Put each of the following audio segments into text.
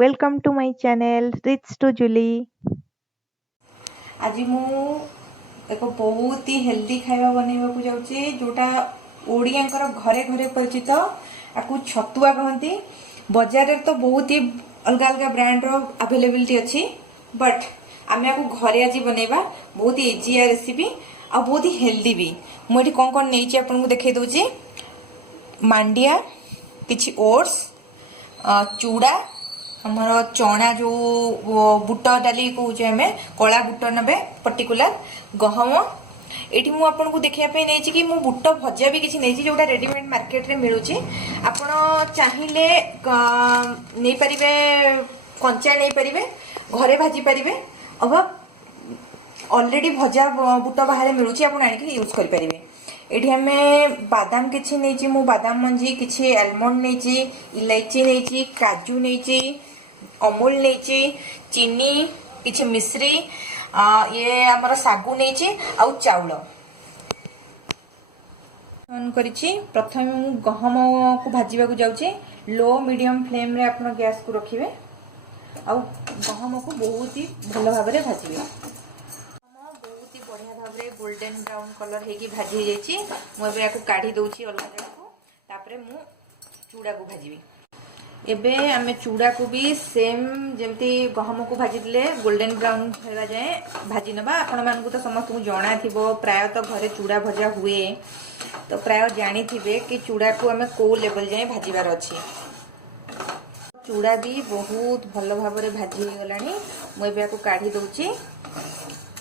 Welcome to my channel Rich to Julie. आज मु एक बहुत ही हेल्दी खाଇବା बनैବାକୁ जाउची जोटा ओडियांकर घरे घरे परिचित आकु छतुआ कहंती। बाजार रे तो बहुत ही अलग अलग ब्रांड रो अवेलेबिलिटी अछि, बट आमे आकु घरे आज बनैबा बहुत ही इजी रेसिपी आ बहुत ही हेल्दी भी। मु एठी कोन कोन नेइची आपन को देखाई दोची। मांडिया, किछि ओट्स, चूड़ा, हमर चना जो बुट डाली कहूचे आम कला बुट नबे पर्टिकुलर गहम। एठी मु आपन को देखिया पे नेछि कि मु बुट भजा भी किछि नेछि जोटा रेडीमेड मार्केट रे मिलुछि। आपण चाहिले नै परिबे, कंचा नै परिबे, घरे भाजी परिबे। अब ऑलरेडी भजा बुट बाहर मिलुछि, आपण आनि के यूज करि परिबे। एठी हमें बादाम किछि नेछि, मु बादाम मंजी किछि, आलमंड नेछि, इलायची नेछि, काजू नेछि, अमूल नेछि, चीनी किछि, मिश्री, ये हमर सागु नेछि आउ चाउल ऑन करिछि। प्रथमे मु गहम को भाजीबा को जाउछि। लो मीडियम फ्लेम रे आपण गैस को रखिबे आउ गहम को बहुत ही भलो भाबरे भाजीबे। बहुत ही बढ़िया भाबरे गोल्डन ब्राउन कलर हेकी भाजी जाइछि। मु एबे याको काढी दउछि अलग जगह। तापरे मु चूड़ा को भाजीबी। एबे आमे चूड़ा को भी सेम जेमती गहम को भाजी दिले गोल्डन ब्राउन हेला जाए भाजी नबा। आपण मान को तो समस्त को जणा थिबो, प्राय तो घरे चूड़ा भजा हुए, तो प्राय जानी थिबे कि चूड़ा को आमे को लेवल जाए भाजीबार अछि। चूड़ा भी बहुत भलो भाबरे भाजी हो गलानी। मु एबे याको काढी दउछि।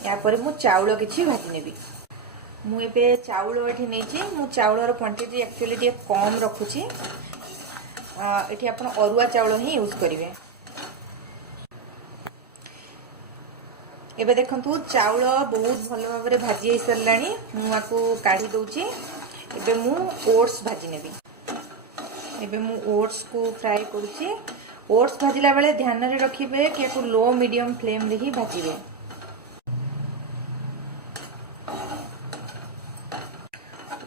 या परे मु चाउल किछि भाजी नेबी। मु एबे चाउल एठी नेछि। मु चाउलर क्वांटिटी एक्चुअली टे कम रखुछि। एठी आपण अरुआ चाउल ही यूज करिवे। एबे देखंतु चाउल बहुत भलो भाबरे भाजी हे सरलानी। मु आकु काढी दउछि। एबे मु ओट्स भाजी नेबी। एबे मु ओट्स को फ्राई करूछि। ओट्स भाजिला बेले ध्यान रे रखिबे कि आकु लो मीडियम फ्लेम रे ही भाजिबे।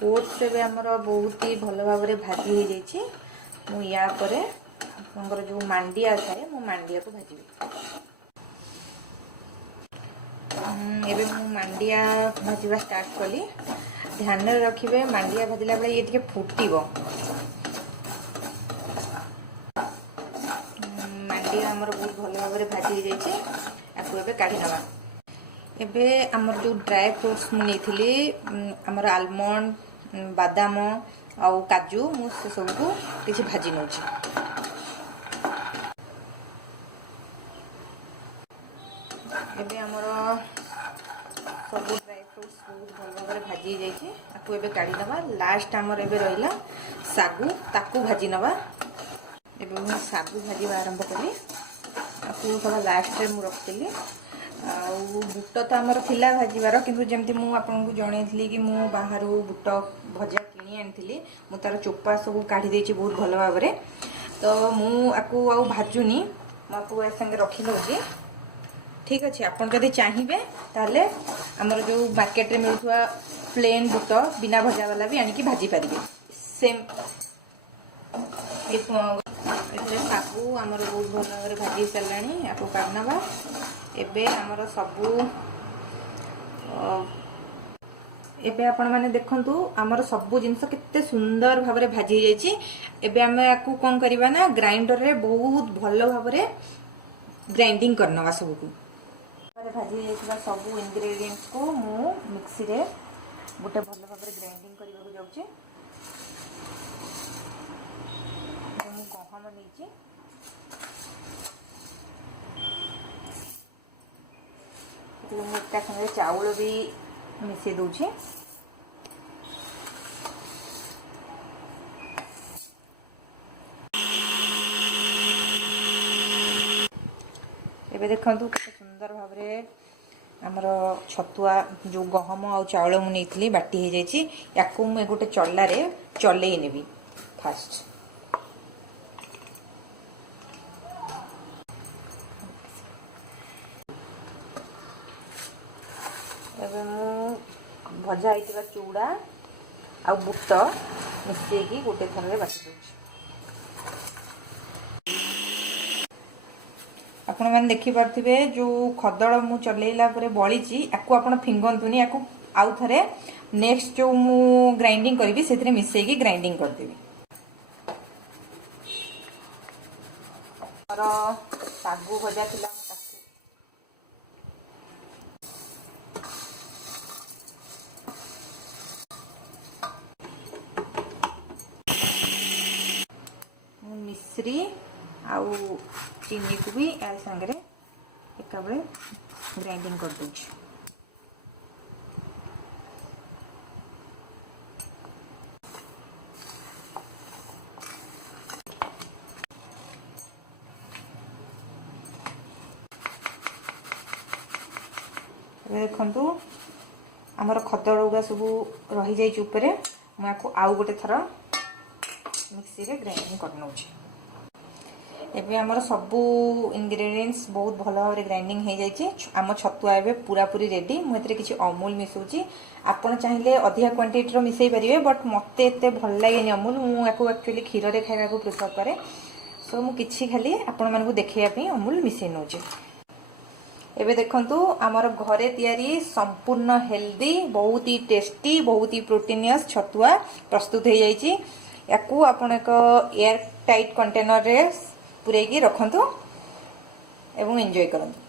ओट्स एबे हमर बहुत ही भलो भाबरे भाजी हे जाइछि। मु या परे हमर जो मांडिया थाए मु मांडिया को भाजीबे। एबे मु मांडिया भाजीबा स्टार्ट कली। ध्यान रे रखिबे मांडिया भाजिला बेले ये टिके फुटिबो। मांडिया हमर बहुत भलो भाबरे भाजी हे जाइछि। आकु एबे काढी नबा। एबे हमर जो ड्राई फ्रूट्स मु नेथिली, हमर आलमंड, बादाम आउ काजू, मु से सब को किछि भाजी नउछि। एबे हमर सब ड्राई फ्रूट्स बहुत भलो भाबरे भाजी जाइछि। आकु एबे काढी नबा। लास्ट हमर एबे रहिला सागु, ताकू भाजी नबा। एबे मु सागु भाजीबा आरंभ करी। आकु सब लास्ट रे मु रखतिली। आउ बुट तो हमर थिला भाजीबार, किंतु जेमती मु आपन को जणैथिली कि मु बाहरु बुट भजा किनी आनथिली। मु तार चोपा सब काढी देछि बहुत भलो भाबरे। तो मु आकु आउ भाजुनी, मु आकु ए संगे रखि लउछि। ठीक अछि। आपन जदि चाहिबे ताले हमर जो मार्केट रे मिलथुआ प्लेन बुट बिना भजा वाला भी आनी कि भाजी पारिबे। सेम एथे सागु हमर बहुत भलो भाबरे भाजी सरलानी। आकु काढनबा। एबे हमर सबु एबे आपण माने देखंतु हमर सबु जिंस केते सुंदर भाबरे भाजी जाइछि। एबे हमें आकु कोन करबा ना, ग्राइंडर रे बहुत भलो भाबरे ग्राइंडिंग करनवा सबु को। भाजी जाइछबा सबु इंग्रेडिएंट्स को मु मिक्सी रे गोटे भलो भाबरे ग्राइंडिंग करबा को जाउछि। मु गहम नेछि। मु एकटा संगे चाउल भी मिसे दउछि। एबे देखंतु केते सुंदर भाबरे हमर छतुआ जो गहम आ चाउल मु नेथिली बाटी हे जाइछि। याकु मु गोटे चल्ला रे चलेई नेबी फास्ट। एबे मु भजा आइतिबा चूड़ा आ बुट मिसेकी गोटे थन रे बाटी दउछि। आपण मैंने देखिपे जो खदड़ मु चलेला बड़ी याकू आप फिंगंतुनि याकू आउ थे नेक्स्ट जो मु ग्राइंडिंग करी से मिसेगी ग्राइंडिंग करदेवी। सागु भजा थिला मिश्री आउ चीनी को भी या संगे एक ग्राइंडिंग कर दूची। देखु आमर खदड़ गुड़ा सब रही जाइए मुझे आउ गोटे थर मिक्सी रे ग्राइंडिंग कर नौछि। एबे हमर सबू इंग्रेडिएंट्स बहुत भल भाव ग्राइंडिंग हो जाइए। आम छतुआ एबे पूरा पूरी रेडी। मुझे किसी अमूल मिसौची आपन चाहिए अधिक क्वांटिटी मिसई पारे बट मत एत भल लगे अमूल मुझे एक्चुअली क्षीर रे खाया को प्रिफर करे सो मुझे खाली आपण मानकु देखाइबा अमूल मिसई नौछि। एबे देखंतु आमर घरे तैयारी संपूर्ण हेल्दी बहुत ही टेस्टी बहुत ही प्रोटीनियस छतुआ प्रस्तुत हो जाइए। याकू आपण एक एयर टाइट कंटेनर रे पुरेकी रखंतु एवं एंजॉय करंतु।